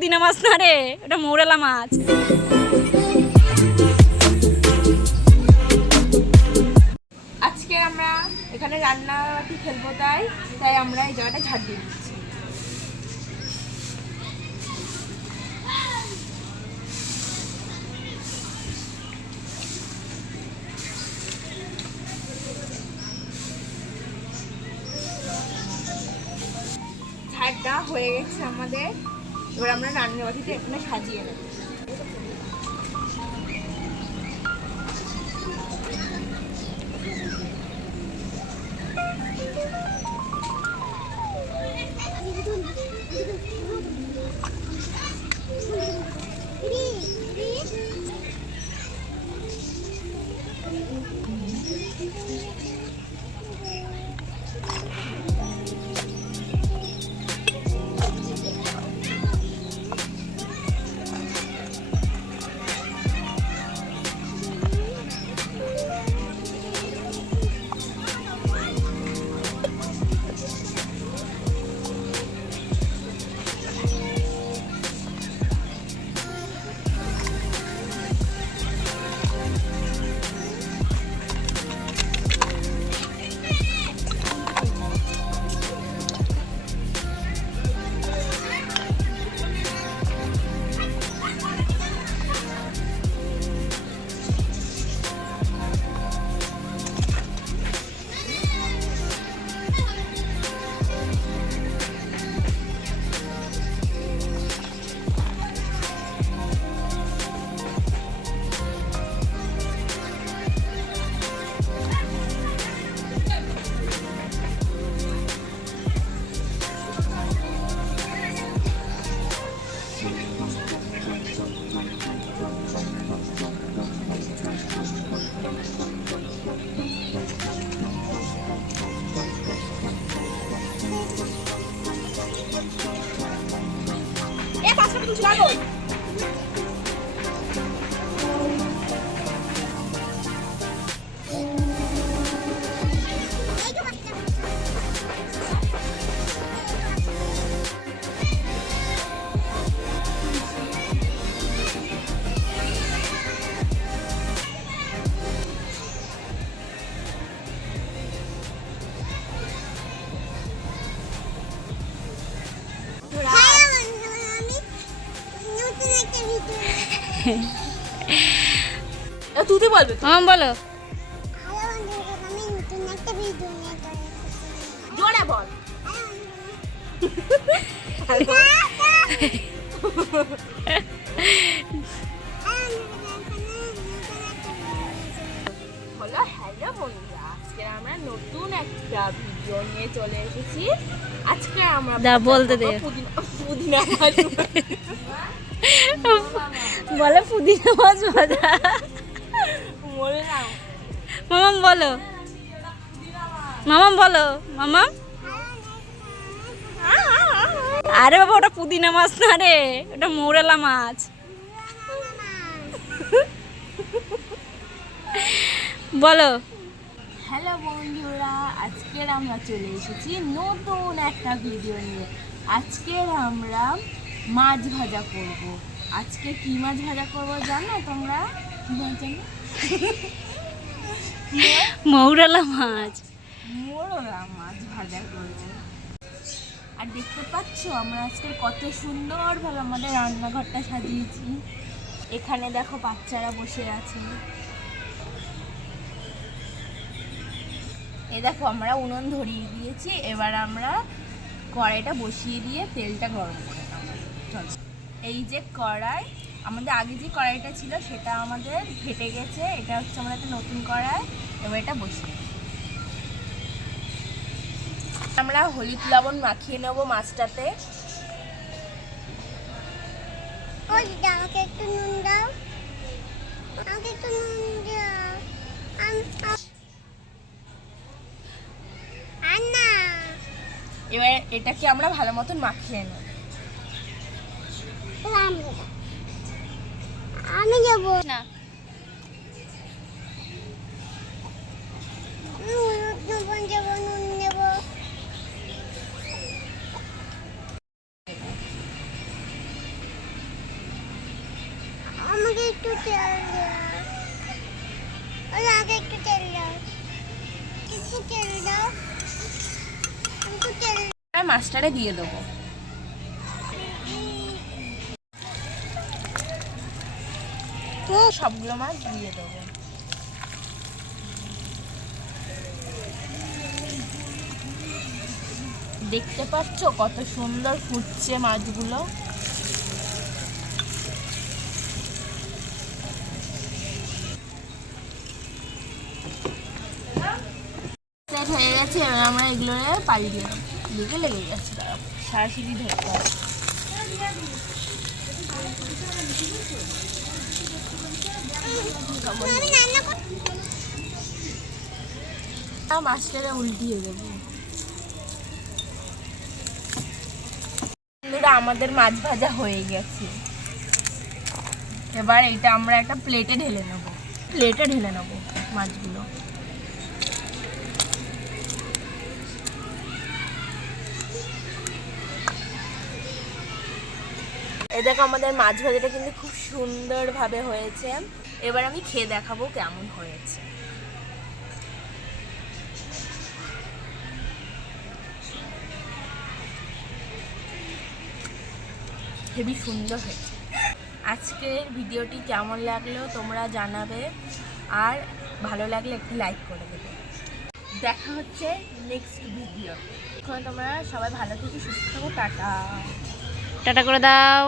পুদিনা মাছ না রে, ওটা মৌরেলা মাছ। আজকে আমরা এখানে রান্নাবাটি খেলবো, তাই আমরা এই জায়গাটা ঝাড় দিয়ে দিচ্ছি। ঝাড়টা হয়ে গেছে আমাদের, এবার আমরা রান্নাবাটিটা এখানে সাজিয়ে নেব। তুই বলবে? হ্যাঁ বলো। জোরে বল। হ্যালো বন্ধুরা, আজকে আমরা নতুন একটা ভিডিও নিয়ে চলে এসেছি। আজকে আমরা বলতে দে। পুদিনা মাছ বলে পুদিনা মাছ ভাজা। বললাম মামাম বলো, মামাম বলো, মামাম। আরে বাবা, ওটা পুদিনা মাছ না রে, ওটা মৌরেলা মাছ। বলো। হ্যালো বন্ধুরা, আজকের আমরা চলে এসেছি নতুন একটা ভিডিও নিয়ে। আজকের আমরা মাছ ভাজা করব। আজকে কি মাছ ভাজা করব জানো তোমরা? কি মাছ জানো? মৌরেলা মাছ। মোরলা মাছ ভাজা করব। আর দেখতে পাচ্ছ আমরা আজকে কত সুন্দরভাবে আমাদের রান্নাঘরটা সাজিয়েছি। এখানে দেখো বাচ্চারা বসে আছে। এই দেখো আমরা উনুন ধরিয়ে দিয়েছি। এবার আমরা কড়াইটা বসিয়ে দিয়ে তেলটা গরম করে নেব। এই যে কড়াই, আমাদের আগে যে কড়াইটা ছিল সেটা আমাদের ফেটে গেছে। এটা হচ্ছে আমাদের একটা নতুন কড়াই। এবার এটা বসিয়ে আমরা হলুদ লবণ মাখিয়ে নেব মাছটাতে। আমাকে একটু নুন দাও, আমাকে একটু নুন দাও। এবার এটাকে আমরা ভালো মতন মাখিয়ে নেব। আমি যাব না। একটু তেল দাও, আর আগে একটু তেল দাও, একটু তেল দাও, একটু তেল। মাছটারে দিয়ে দেবো। সবগুলো মাছ দিয়ে দেবো। দেখতে পাচ্ছ কত সুন্দর ফুটছে মাছগুলো। সেট হয়ে গেছে, এবার আমরা এগুলো পাল্টে দেবো। দিকে লেগে গেছে, সারাশিটি ধরতে হবে। মাছটারে উল্টিয়ে দেবো। আমাদের মাছ ভাজা হয়ে গেছে। এবার এটা আমরা একটা প্লেটে ঢেলে নেব। মাছগুলো। এই দেখো আমাদের মাছ ভাজাটা কিন্তু খুব সুন্দরভাবে হয়েছে। এবার আমি খেয়ে দেখাবো কেমন হয়েছে। হেবি সুন্দর হয়েছে। আজকের ভিডিওটি কেমন লাগলো তোমরা জানাবে, আর ভালো লাগলে একটু লাইক করে দেবে। দেখা হচ্ছে নেক্সট ভিডিও। এখন তোমরা সবাই ভালো থেকে সুস্থ থাকো। টাটা। টাটা করে দাও।